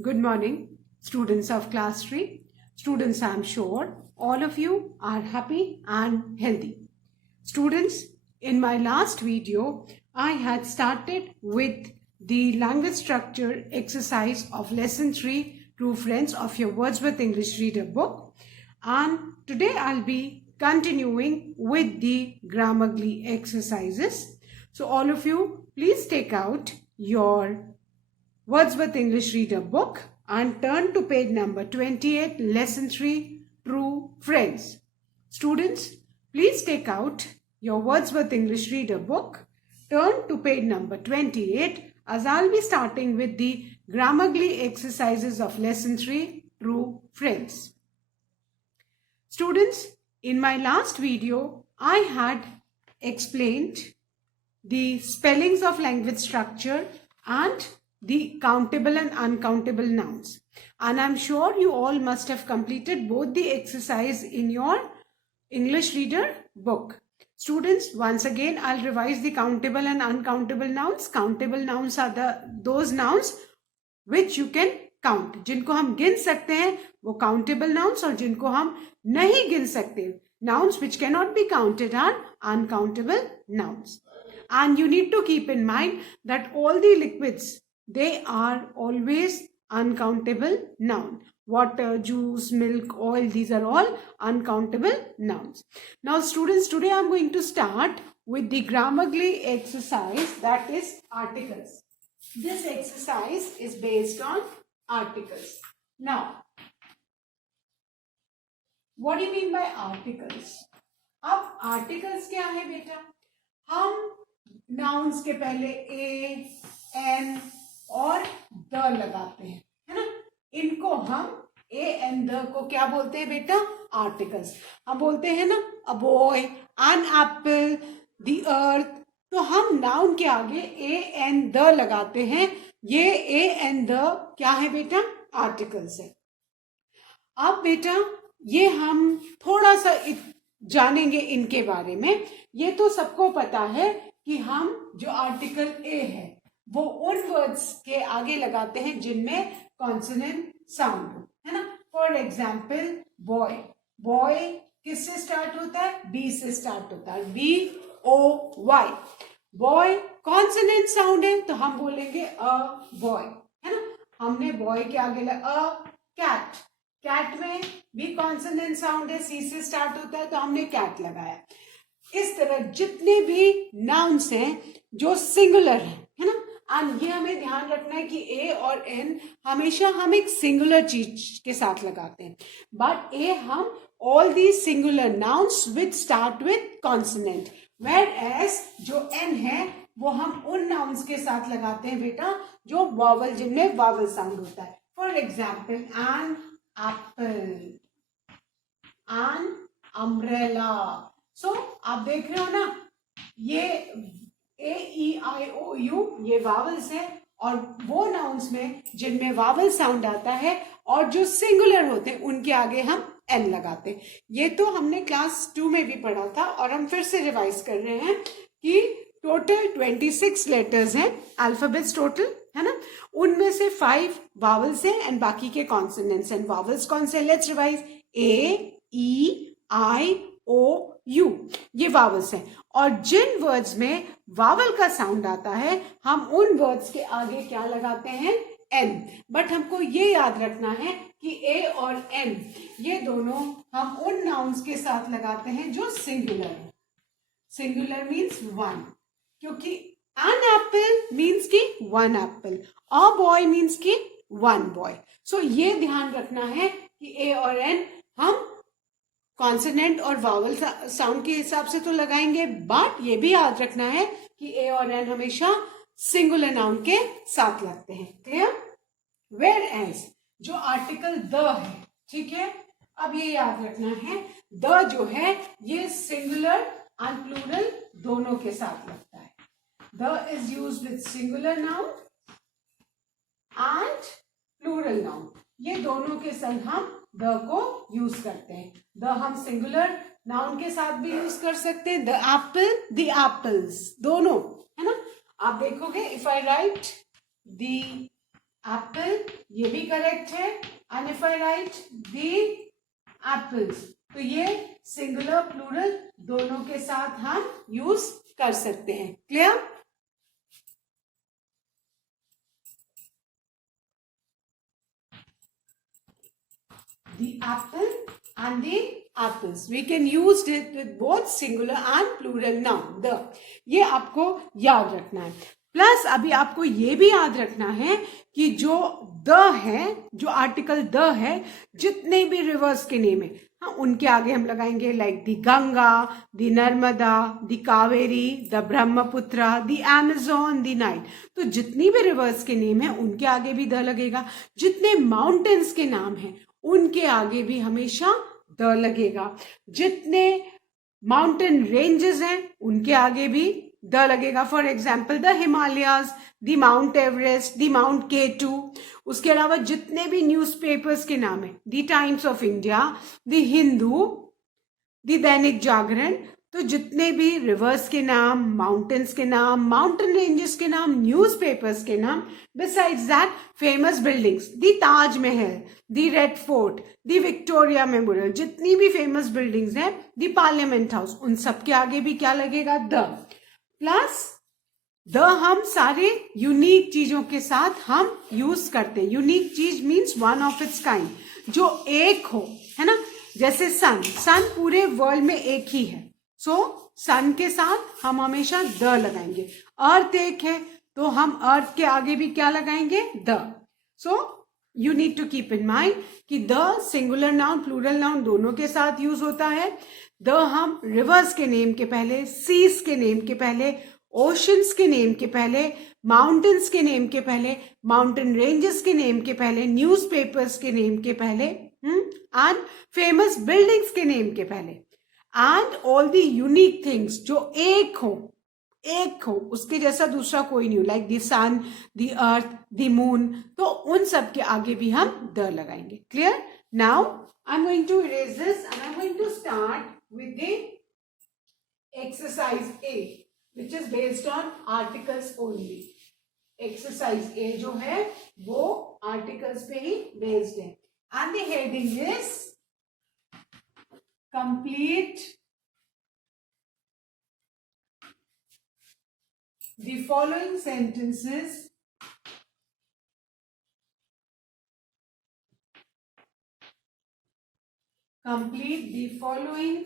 Good morning, students of class 3. Students, I am sure all of you are happy and healthy. Students, in my last video, I had started with the language structure exercise of lesson 3, True Friends of your Wordsworth English Reader book. And today I'll be continuing with the Grammarly exercises. So all of you, please take out your Wordsworth English Reader book and turn to page number 28, lesson 3, True Friends. Students, please take out your Wordsworth English Reader book, turn to page number 28 as I'll be starting with the Grammarly exercises of lesson 3, True Friends. Students, in my last video, I had explained the spellings of language structure and the countable and uncountable nouns. And I'm sure you all must have completed both the exercise in your English Reader book. Students, once again, I'll revise the countable and uncountable nouns. Countable nouns are those nouns which you can count. जिनको हम गिन सकते हैं वो countable nouns और जिनको हम नहीं गिन सकते nouns which cannot be counted are uncountable nouns. And you need to keep in mind that all the liquids, they are always uncountable noun. Water, juice, milk, oil, these are all uncountable nouns. Now students, today I'm going to start with the Grammarly exercise, that is articles. This exercise is based on articles. Now, what do you mean by articles? अब articles क्या है बेटा? हम nouns के पहले a, n और द लगाते हैं, है ना? इनको हम a and the को क्या बोलते हैं बेटा? आर्टिकल्स. हम बोलते हैं ना a boy, an apple, the earth. तो हम नाउन के आगे a and the लगाते हैं. ये a and the क्या है बेटा? आर्टिकल्स है. अब बेटा ये हम थोड़ा सा जानेंगे इनके बारे में. ये तो सबको पता है कि हम जो आर्टिकल ए है वो उन वर्ड्स के आगे लगाते हैं जिनमें कॉन्सोनेंट साउंड हो, है ना? For example boy. बॉय किससे स्टार्ट होता है? बी से स्टार्ट होता है. BOY. बॉय कॉन्सोनेंट साउंड है तो हम बोलेंगे अ बॉय, है ना? हमने बॉय के आगे अ. कैट. कैट में भी कॉन्सोनेंट साउंड है, सी से स्टार्ट होता है तो हमने कैट लगाया. इस तरह जितने भी नाउन्स हैं जो सिंगुलर है ना? एंड ये हमें ध्यान रखना है कि ए और एन हमेशा हम एक सिंगुलर चीज के साथ लगाते हैं. बट ए हम all the singular nouns which start with consonant, whereas जो एन है वो हम उन नाउन्स के साथ लगाते हैं बेटा जो वॉवल, जिनमें वॉवल साउंड होता है. For example an apple, an umbrella. So आप देख रहे हो ना, ये AEIOU ये वावल्स है और वो नाउन्स में जिनमें वावल साउंड आता है और जो सिंगुलर होते हैं उनके आगे हम एन लगाते हैं. ये तो हमने क्लास 2 में भी पढ़ा था और हम फिर से रिवाइज कर रहे हैं कि टोटल 26 लेटर्स हैं, अल्फाबेट्स टोटल, है ना? उनमें से 5 वावल्स हैं एंड बाकी के कॉन्सोनेंट्स. एंड वावल्स कौन से? Let's revise. AEIOU ये वावल्स हैं और जिन वर्ड्स में वावल का साउंड आता है हम उन वर्ड्स के आगे क्या लगाते हैं? एन. बट हमको ये याद रखना है कि ए और एन ये दोनों हम उन नाउन्स के साथ लगाते हैं जो सिंगुलर है. सिंगुलर मीन्स वन, क्योंकि एन एप्पल मीन्स की one Apple, a boy means की वन बॉय. सो ये ध्यान रखना है कि ए और एन हम कॉन्सोनेंट और वावल साउंड के हिसाब से तो लगाएंगे, बट ये भी याद रखना है कि ए और एन हमेशा सिंगुलर नाउन के साथ लगते हैं. क्लियर? वेयर एज जो आर्टिकल द है, ठीक है, अब ये याद रखना है द जो है ये सिंगुलर एंड प्लूरल दोनों के साथ लगता है. The is used with singular noun and plural noun. ये दोनों के संग हम द को यूज करते हैं. द हम सिंगुलर नाउन के साथ भी यूज कर सकते हैं. द एप्पल, द एप्पल्स, दोनों, है ना? आप देखोगे if I right the Apple, ये भी करेक्ट है. And if I right the apples, तो ये सिंगुलर प्लूरल दोनों के साथ हम यूज कर सकते हैं. Clear? The apple and the apples. We can use it with both singular and plural noun. The, ये आपको याद रखना है. प्लस अभी आपको ये भी याद रखना है कि जो द है, जो आर्टिकल द है, जितने भी रिवर्स के नेम है, हाँ, उनके आगे हम लगाएंगे लाइक द गंगा, द नर्मदा, द कावेरी, द Brahmaputra, the Amazon, the Nile. तो जितनी भी रिवर्स के नेम है उनके आगे भी द लगेगा. जितने माउंटेन्स के नाम है उनके आगे भी हमेशा द लगेगा. जितने माउंटेन रेंजेस हैं उनके आगे भी द लगेगा. For example the Himalayas, the mount Everest, the mount K2. उसके अलावा जितने भी न्यूज़पेपर्स के नाम है, the times of India, the Hindu, द दैनिक जागरण. तो जितने भी रिवर्स के नाम, माउंटेन्स के नाम, माउंटेन रेंजेस के नाम, न्यूज़पेपर्स के नाम, besides that famous buildings, the Taj Mahal, the red fort, the Victoria memorial, जितनी भी फेमस बिल्डिंग्स हैं, द पार्लियामेंट हाउस, उन सब के आगे भी क्या लगेगा? द. प्लस द हम सारे यूनिक चीजों के साथ हम यूज करते हैं. यूनिक चीज means one of its kind, जो एक हो, है ना. जैसे सन, सन पूरे वर्ल्ड में एक ही है. सो सन के साथ हम हमेशा द लगाएंगे. अर्थ एक है तो हम अर्थ के आगे भी क्या लगाएंगे? The. So you need to keep in mind कि the singular noun, plural noun दोनों के साथ यूज होता है. द हम रिवर्स के नेम के पहले, सीज के नेम के पहले, ओशंस के नेम के पहले, माउंटेन्स के नेम के पहले, माउंटेन रेंजेस के नेम के पहले, न्यूज़पेपर्स के नेम के पहले, एंड फेमस बिल्डिंग्स के नेम के पहले, and all the unique things जो एक हो, उसके जैसा दूसरा कोई नहीं हो, like the sun, the earth, the moon. तो उन सब के आगे भी हम द लगाएंगे. Clear? Now I am going to erase this and I am going to start with the exercise A, which is based on articles only. Exercise A जो है वो articles पे ही based है. And the heading is complete the following sentences complete the following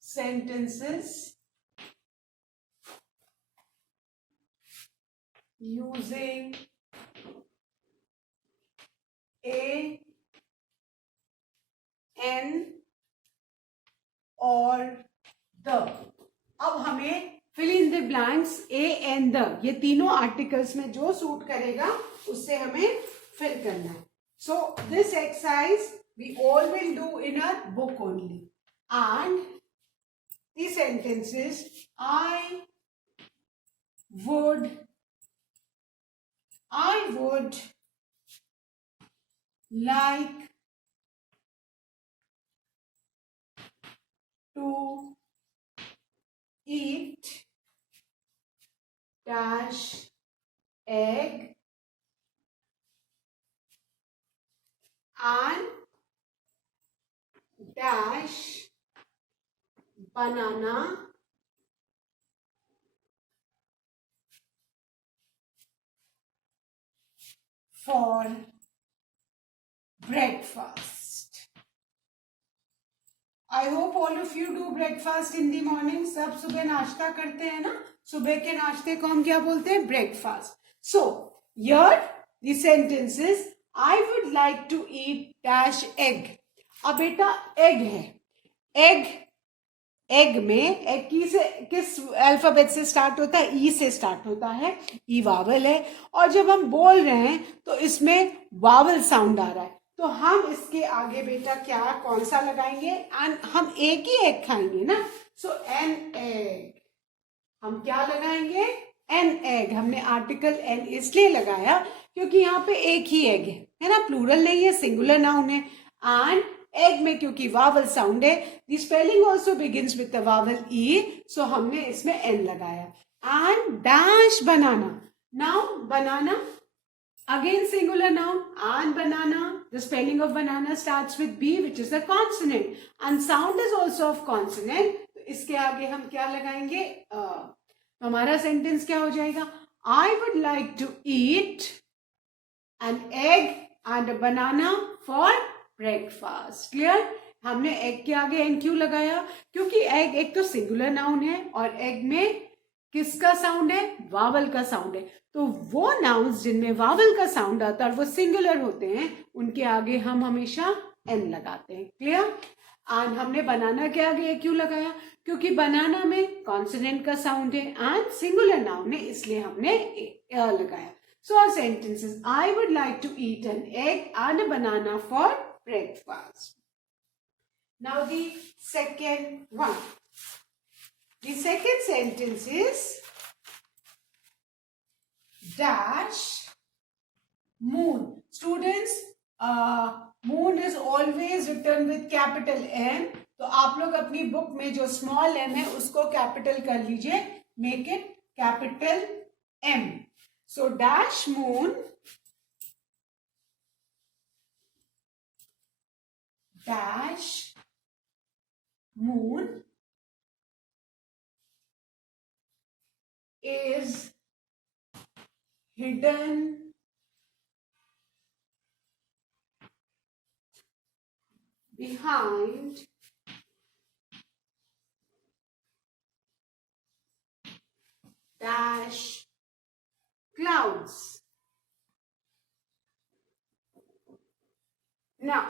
sentences using a, an और the. अब हमें fill in the blanks a and the, ये तीनों आर्टिकल्स में जो सूट करेगा उससे हमें फिल करना है. So this exercise we all will do in a book only. And the sentences: I would like to eat dash egg and dash banana for breakfast. I hope all of you do breakfast in the morning. सब सुबह नाश्ता करते हैं ना. सुबह के नाश्ते को हम क्या बोलते हैं? Breakfast. So here the sentence is I would like to eat dash egg. अब बेटा एग है. एग में एग किस अल्फाबेट से स्टार्ट होता है? ई से स्टार्ट होता है. ई वावल है. और जब हम बोल रहे हैं तो इसमें वावल साउंड आ रहा है. तो हम इसके आगे बेटा कौन सा लगाएंगे? एंड हम एक ही एग खाएंगे ना. सो एन एग. हम क्या लगाएंगे? An egg. हमने आर्टिकल एन इसलिए लगाया क्योंकि यहाँ पे एक ही एग है ना. प्लूरल नहीं है, सिंगुलर नाउन है. एंड एग में क्योंकि वावल साउंड है, the spelling also begins with the vowel E, so हमने इसमें एन लगाया. and dash banana. Now banana, again singular noun, and banana. The spelling of banana starts with B, which is a consonant, and sound is also of consonant. तो इसके आगे हम क्या लगाएंगे? हमारा सेंटेंस क्या हो जाएगा? I would like to eat an egg and a banana for breakfast. Clear? हमने egg के आगे n क्यों लगाया? क्योंकि egg एक तो सिंगुलर नाउन है और egg में किसका साउंड है? वावल का साउंड है. तो वो नाउन्स जिनमें वावल का साउंड आता है और वो सिंगुलर होते हैं, उनके आगे हम हमेशा n लगाते हैं. क्लियर? एंड हमने बनाना के आगे क्यों लगाया? क्योंकि बनाना में कॉन्सोनेंट का साउंड है एंड सिंगुलर नाउन है, इसलिए हमने लगाया. So our sentence is, I would like to eat an egg and a banana for breakfast. Now the second one. The second sentence is dash moon. Students, moon is always written with capital M. तो आप लोग अपनी बुक में जो small m है उसको कैपिटल कर लीजिए. Make it capital M. So dash moon, dash moon is hidden behind dash clouds. Now,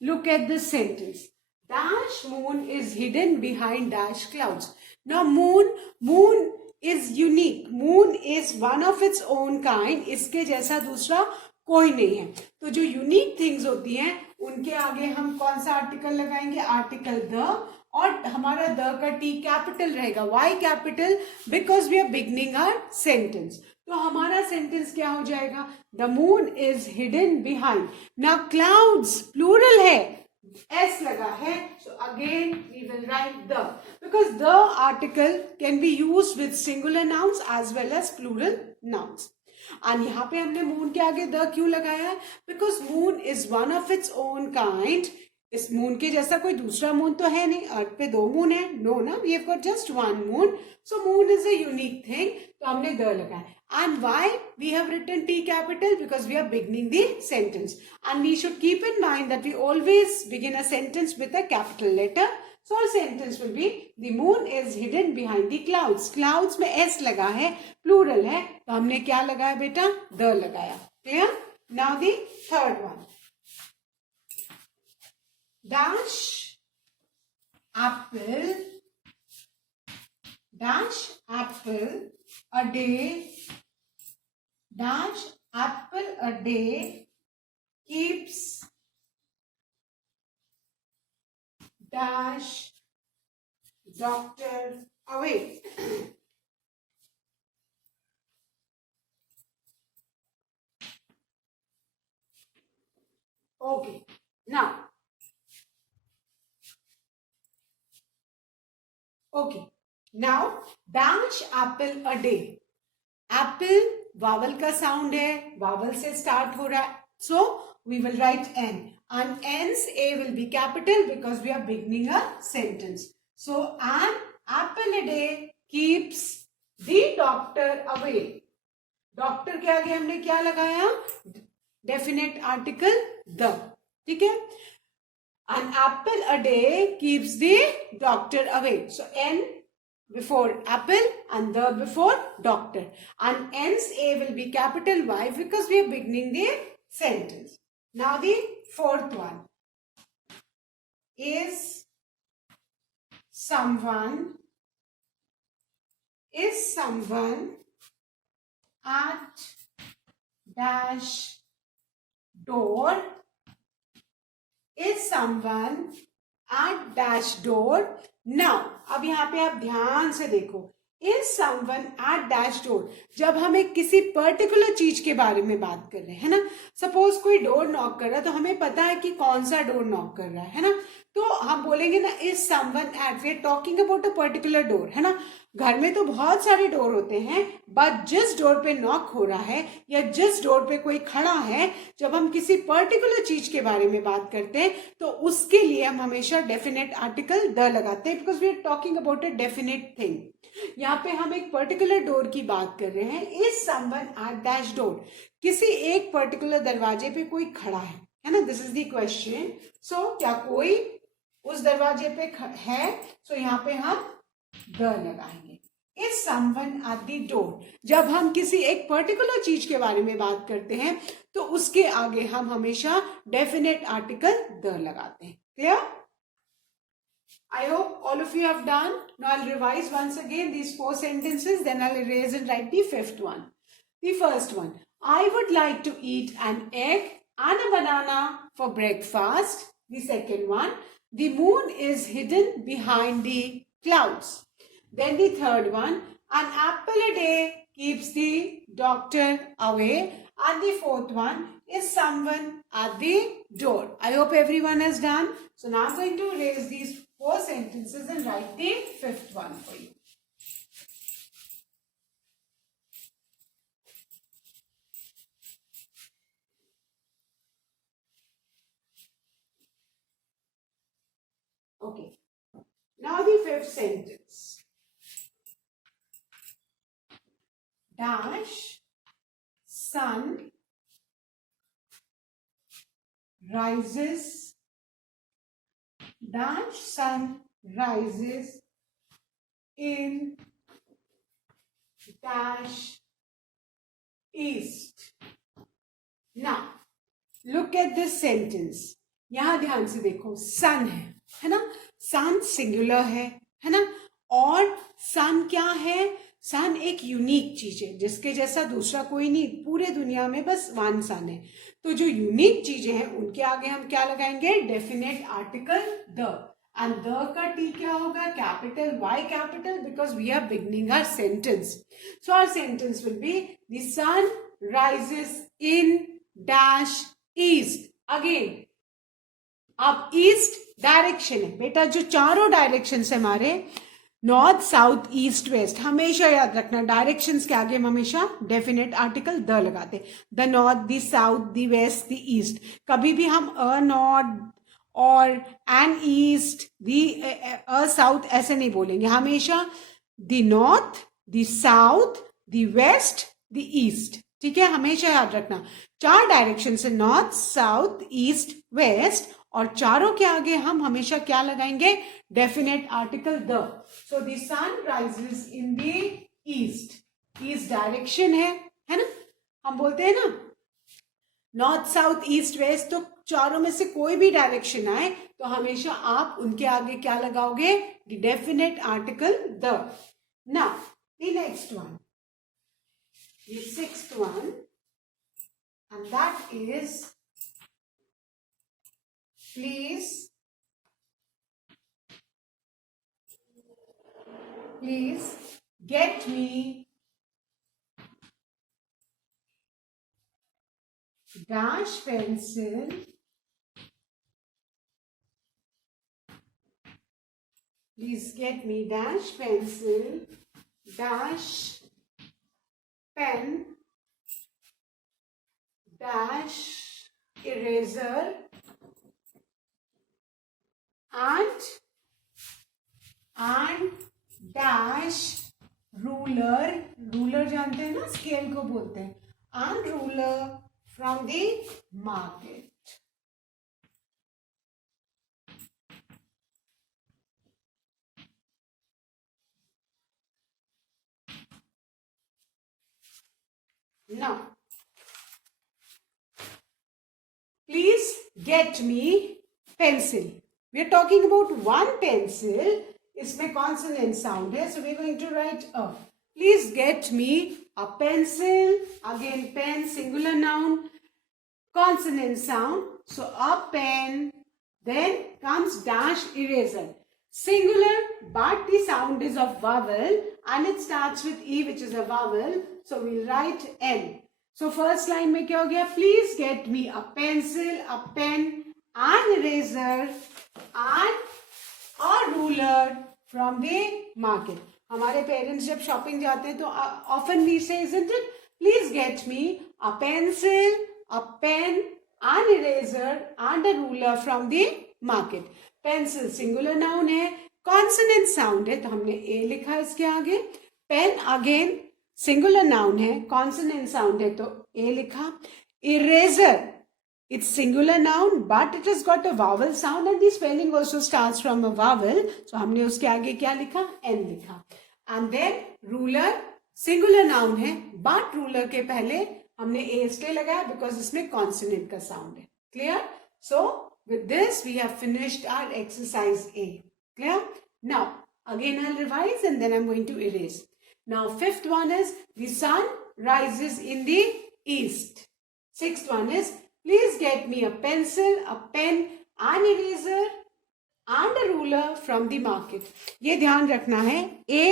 look at this sentence. Dash moon is hidden behind dash clouds. Now, moon is unique. Moon is one of its own kind. इसके जैसा दूसरा कोई नहीं है. तो जो unique things होती हैं उनके आगे हम कौन सा आर्टिकल लगाएंगे? Article the. और हमारा द का टी कैपिटल रहेगा. Why capital? Because we are beginning our sentence. तो हमारा सेंटेंस क्या हो जाएगा? The moon is hidden behind. Now clouds plural है, S लगा है. So again we will write the, because the article can be used with singular nouns as well as plural nouns. And यहाँ पे हमने moon के आगे the क्यों लगाया है? Because moon is one of its own kind. इस मून के जैसा कोई दूसरा मून तो है नहीं. अर्थ पे दो मून है? नो ना, we have got just one moon. So moon is a unique thing. तो हमने द लगाया. And why we have written T capital? Because we are beginning the sentence and we should keep in mind that we always begin a sentence with a capital letter. So our sentence will be the moon is hidden behind the clouds. Clouds में S लगा है, प्लूरल है, तो हमने क्या लगाया बेटा? द लगाया. Clear? Now the third one. Dash apple a day, dash apple a day keeps dash doctor away. Okay, now okay, now dash apple a day. Apple vowel का साउंड है, वावल से स्टार्ट हो रहा है, so we will write n and n's a will be capital because we are beginning a sentence. So an apple a day keeps the doctor away. Doctor के आगे हमने क्या लगाया? Definite article the. ठीक है? An apple a day keeps the doctor away. So n before apple and the before doctor. And n's a will be capital Y because we are beginning the sentence. Now the fourth one. Is someone at dash door. Is someone at dash door. Now, अब यहाँ पे आप ध्यान से देखो. Is someone at dash door. जब हम एक किसी पर्टिकुलर चीज के बारे में बात कर रहे हैं ना, सपोज कोई डोर नॉक कर रहा है तो हमें पता है कि कौन सा डोर नॉक कर रहा है ना, तो हम बोलेंगे ना is someone at. We are talking about a particular door, है ना. घर में तो बहुत सारे डोर होते हैं, बट जिस डोर पे नॉक हो रहा है या जिस डोर पे कोई खड़ा है, जब हम किसी पर्टिकुलर चीज के बारे में बात करते हैं तो उसके लिए हम हमेशा डेफिनेट आर्टिकल द लगाते हैं, because we are talking about a definite thing. यहाँ पे हम एक पर्टिकुलर डोर की बात कर रहे हैं। Is someone eight dash door, किसी एक पर्टिकुलर दरवाजे पे कोई खड़ा है ना, दिस इज द क्वेश्चन। सो क्या कोई उस दरवाजे पे है, सो यहाँ पे हम द लगाएंगे। Is someone at the door, जब हम किसी एक पर्टिकुलर चीज के बारे में बात करते हैं तो उसके आगे हम हमेशा डेफिनेट आर्टिकल द लगाते हैं। Clear? I hope all of you have done. Now I'll revise once again these 4 sentences, then I'll erase and write the 5th one. The first one, I would like to eat an egg and a banana for breakfast. The second one, the moon is hidden behind the clouds. Then the third one, an apple a day keeps the doctor away. And the fourth one is someone at the door. I hope everyone has done. So now I'm going to erase these 4 sentences and write the 5th one for you. Okay. Now the 5th sentence. Dash, sun rises, dash sun rises in dash east. Now look at this sentence. यहां ध्यान से देखो, सन है ना, सन सिंगुलर है ना, और सन क्या है, सन एक यूनिक चीज है जिसके जैसा दूसरा कोई नहीं, पूरे दुनिया में बस वन सन है। तो जो यूनिक चीजें हैं उनके आगे हम क्या लगाएंगे, definite article the, and the का टी क्या होगा, capital, why capital, because we are beginning our sentence. So our sentence will be the sun rises in dash east. Again अब ईस्ट डायरेक्शन है बेटा, जो चारों डायरेक्शन है हमारे, नॉर्थ साउथ ईस्ट वेस्ट, हमेशा याद रखना डायरेक्शंस के आगे हम हमेशा डेफिनेट आर्टिकल द लगाते। The north, the south, the west, the east. कभी भी हम अ नॉर्थ और an east, the a south ऐसे नहीं बोलेंगे, हमेशा the north, the south, the west, the east. ठीक है, हमेशा याद रखना 4 डायरेक्शन से, नॉर्थ साउथ ईस्ट वेस्ट, और चारों के आगे हम हमेशा क्या लगाएंगे, definite article the. So the sun rises in the east, east direction है ना, हम बोलते हैं ना नॉर्थ साउथ ईस्ट वेस्ट, तो चारों में से कोई भी डायरेक्शन आए तो हमेशा आप उनके आगे क्या लगाओगे, the definite article the. Now the next one, the 6th one, and that is please get me dash pencil, please get me dash pencil, dash pen, dash eraser, and dash ruler, ruler जानते हैं ना, स्केल को बोलते हैं, and ruler from the market. Now please get me pencil. We are talking about one pencil, इसमें consonant sound है, so we are going to write a. Please get me a pencil, again pen singular noun, consonant sound, so a pen, then comes dash eraser, singular but the sound is of vowel and it starts with E which is a vowel, so we'll write N. So first line में क्या हो गया, please get me a pencil, a pen, an eraser and a ruler from the market. हमारे parents जब shopping जाते हैं तो often we say isn't it, please get me a pencil, a pen, an eraser and a ruler from the market. Pencil singular noun है, consonant sound है तो हमने a लिखा इसके आगे. पेन अगेन सिंगुलर नाउन है, कॉन्सोनेंट साउंड है तो ए लिखा. Eraser it's singular noun but it has got a vowel sound and the spelling also starts from a vowel, so हमने उसके आगे क्या लिखा, n लिखा. and then ruler singular noun है but ruler के पहले हमने a स्टे लगाया because इसमें consonant का sound है. clear? so with this we have finished our exercise A. clear? now again I'll revise and then I'm going to erase. now fifth one is the sun rises in the east. sixth one is please get me a pencil, a pen, an eraser and a ruler from the market. ये ध्यान रखना है a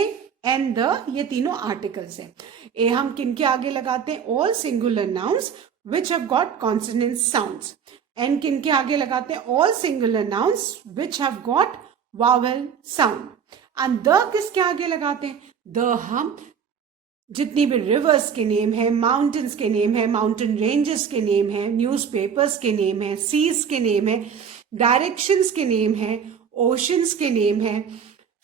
and the ये तीनों articles है. a हम किन के आगे लगाते हैं, all singular nouns which have got consonant sounds. n किन के आगे लगाते हैं, all singular nouns which have got vowel sound. and the किसके आगे लगाते हैं, the हम जितनी भी रिवर्स के नेम है, माउंटेन्स के नेम है, माउंटेन रेंजेस के नेम है, न्यूज़पेपर्स के नेम है, सीज के नेम है, डायरेक्शंस के नेम है, ओशंस के नेम है,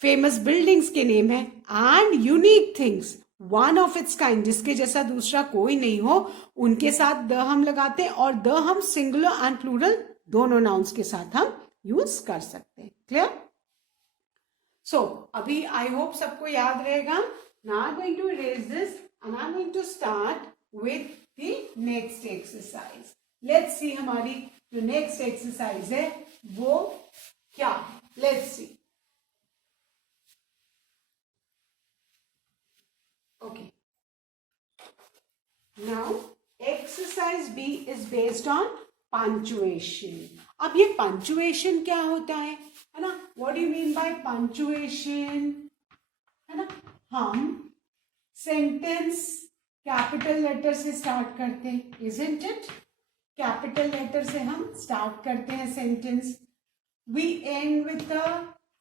फेमस बिल्डिंग्स के नेम है and unique things one of its kind जिसके जैसा दूसरा कोई नहीं हो, उनके साथ द हम लगाते हैं और द हम सिंगुलर एंड प्लूरल दोनों नाउन्स के साथ हम यूज कर सकते हैं. क्लियर? सो अभी आई होप सबको याद रहेगा. Now I'm going to erase this and I'm going to start with the next exercise. Let's see हमारी जो next exercise है वो क्या है. Let's see. Okay. Now exercise B is based on punctuation. अब ये punctuation क्या होता है ना? What do you mean by punctuation? है ना, हम सेंटेंस कैपिटल लेटर से स्टार्ट करते हैं, इजंट इट? कैपिटल लेटर से हम स्टार्ट करते हैं sentence. We end with a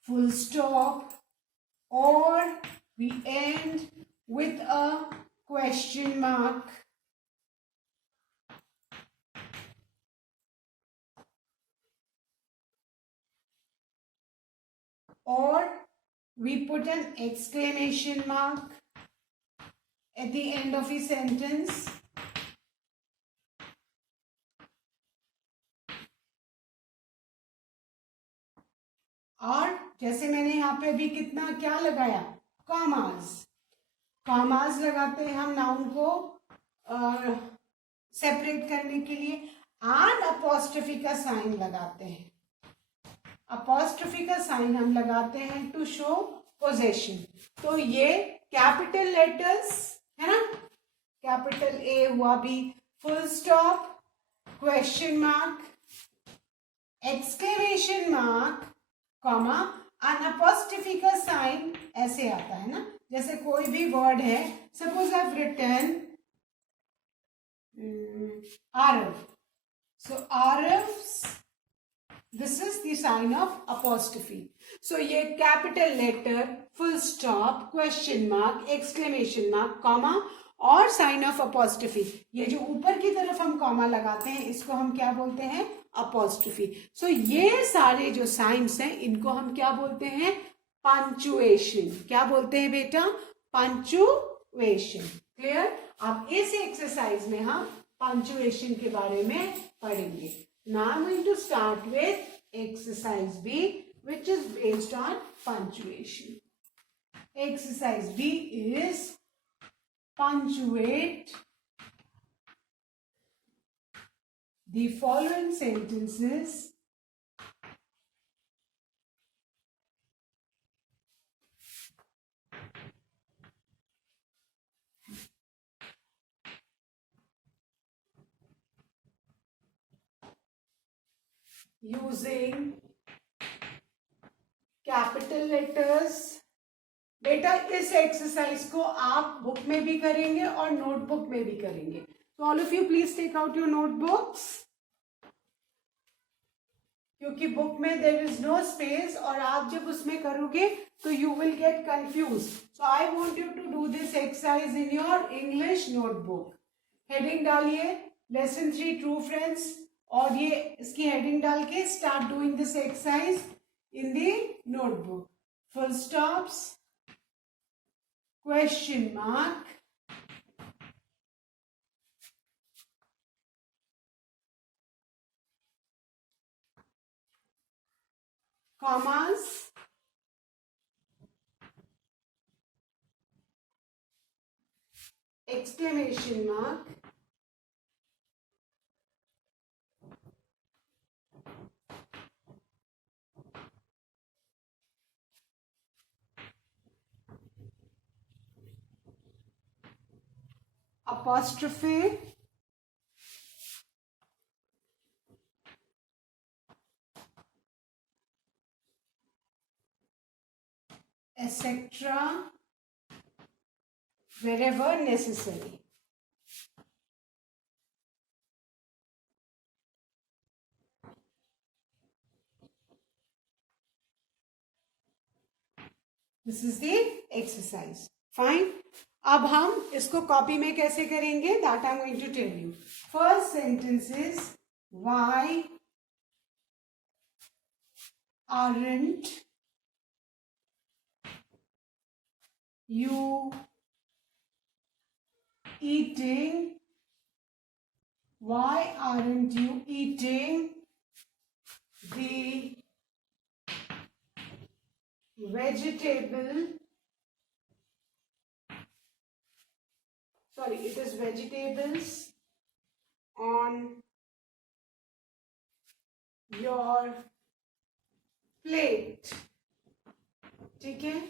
full stop और we end with a question mark. or we put an exclamation mark at the end of a sentence. और जैसे मैंने यहाँ पे अभी कितना क्या लगाया, कॉमास. कॉमास लगाते हैं हम नाउन को सेपरेट करने के लिए. एंड अपॉस्ट्रोफी का साइन लगाते हैं. अपॉस्ट्रोफी का साइन हम लगाते हैं टू शो पोजेशन. तो ये कैपिटल लेटर्स है ना, कैपिटल ए हुआ भी, full stop, question mark, exclamation mark, comma, and apostrophe का साइन ऐसे आता है ना. जैसे कोई भी वर्ड है, suppose I have written Aarav, so Aarav's, this is the sign of apostrophe. so ये capital letter, full stop, question mark, exclamation mark, comma और sign of apostrophe, ये जो ऊपर की तरफ हम comma लगाते हैं इसको हम क्या बोलते हैं, apostrophe. so ये सारे जो signs हैं इनको हम क्या बोलते हैं, punctuation. क्या बोलते हैं बेटा, punctuation. clear? अब इस exercise में हम punctuation के बारे में पढ़ेंगे. Now I'm going to start with exercise B, which is based on punctuation. Exercise B is punctuate the following sentences using capital letters. बेटा इस एक्सरसाइज को आप बुक में भी करेंगे और नोटबुक में भी करेंगे. तो all of you please take out your notebooks. क्योंकि बुक में देयर इज नो स्पेस और आप जब उसमें करोगे तो you will get confuse. So I want you to do this exercise in your English notebook. Heading डालिए लेसन 3 ट्रू फ्रेंड्स और ये इसकी हेडिंग डाल के start doing this exercise in the notebook. Full stops, question mark, commas, exclamation mark, apostrophe, etc. wherever necessary. This is the exercise. Fine. अब हम इसको कॉपी में कैसे करेंगे that I'm going to tell you. First sentence is why aren't you eating? Why aren't you eating the vegetable? Sorry, it is vegetables on your plate. ठीक है?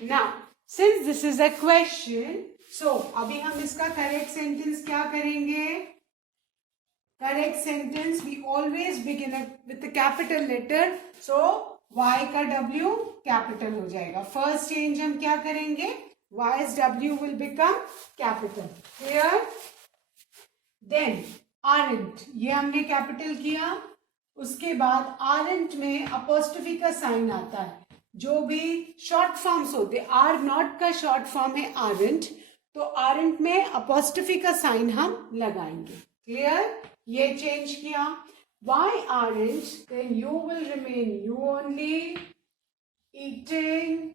Now, since this is a question, so अभी हम इसका correct sentence क्या करेंगे? Correct sentence we always begin with the capital letter. So Y का W capital हो जाएगा. First change हम क्या करेंगे? Y's W will become capital. Clear? Then aren't ये हमने capital किया. उसके बाद aren't में apostrophe का sign आता है. जो भी शॉर्ट फॉर्म्स होते आर नॉट का शॉर्ट फॉर्म है aren't, तो aren't में apostrophe का साइन हम लगाएंगे. क्लियर? ये चेंज किया. Why aren't? Then you will remain you only eating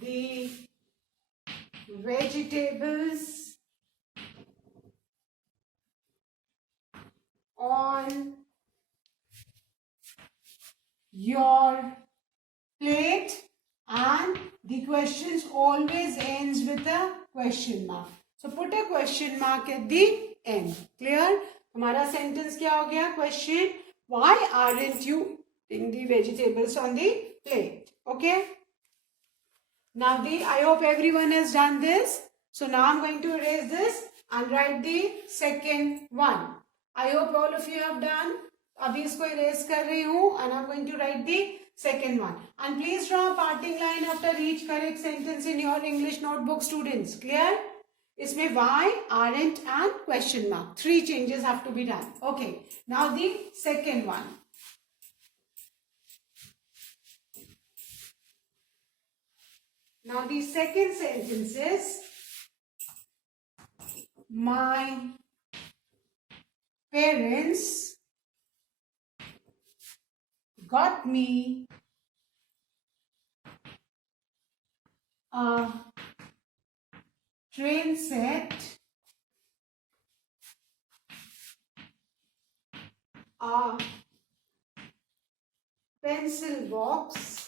the vegetables on your plate, and the questions always ends with a question mark. So put a question mark at the end. Clear? हमारा sentence क्या हो गया? Question: why aren't you eating the vegetables on the plate? Okay. Now I hope everyone has done this. So now I'm going to erase this and write the second one. I hope all of you have done. अभी इसको erase कर रही हूँ and I'm going to write the second one. And please draw a parting line after each correct sentence in your English notebook, students. Clear? इसमें why, aren't and question mark. 3 changes have to be done. Okay. Now the second one. Now the second sentence is my parents got me a train set, a pencil box,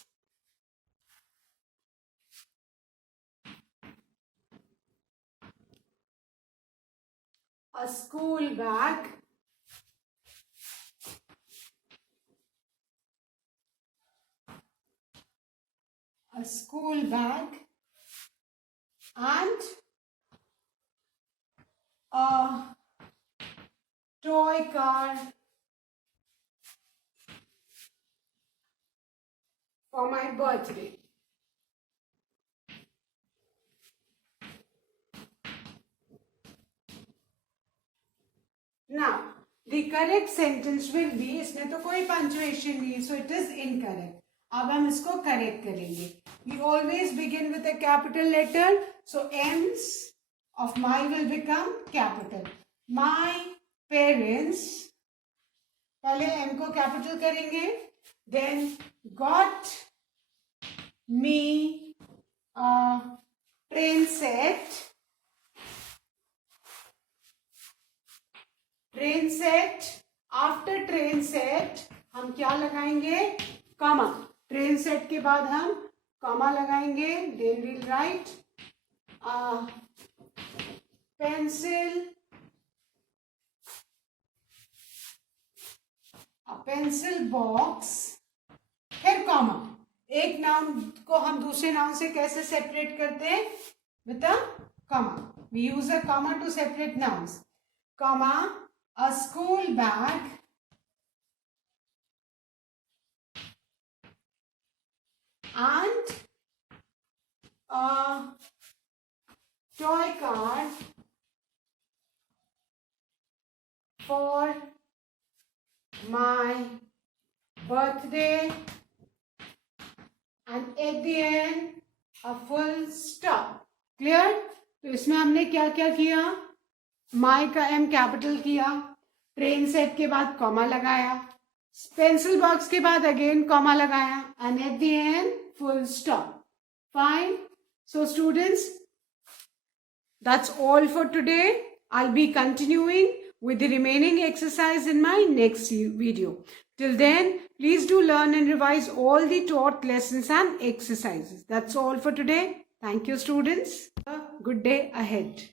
a school bag, and a toy car for my birthday. Now, The correct sentence will be, इसमें तो कोई punctuation नहीं, so it is incorrect. अब हम इसको correct करेंगे. We always begin with a capital letter, so M's of my will become capital. My parents, पहले M को capital करेंगे, then got me a train set. Train set. After train set हम क्या लगाएंगे? कॉमा. ट्रेन सेट के बाद हम कॉमा लगाएंगे. Then will write pencil, pencil box, फिर कॉमा. एक नाउन को हम दूसरे नाउन से कैसे सेपरेट करते हैं? With a comma. We use a comma to separate nouns. Comma, a school bag, and a toy car for my birthday, and at the end a full stop. Clear? तो इसमें हमने क्या क्या किया? माई का एम कैपिटल किया, train set के बाद कॉमा लगाया, पेंसिल बॉक्स के बाद अगेन कॉमा लगाया, and at the end full stop. Fine. So students, that's all for today. I'll be continuing with the remaining exercise in my next video. Till then, please do learn and revise all the taught lessons and exercises. That's all for today. Thank you, students. A good day ahead.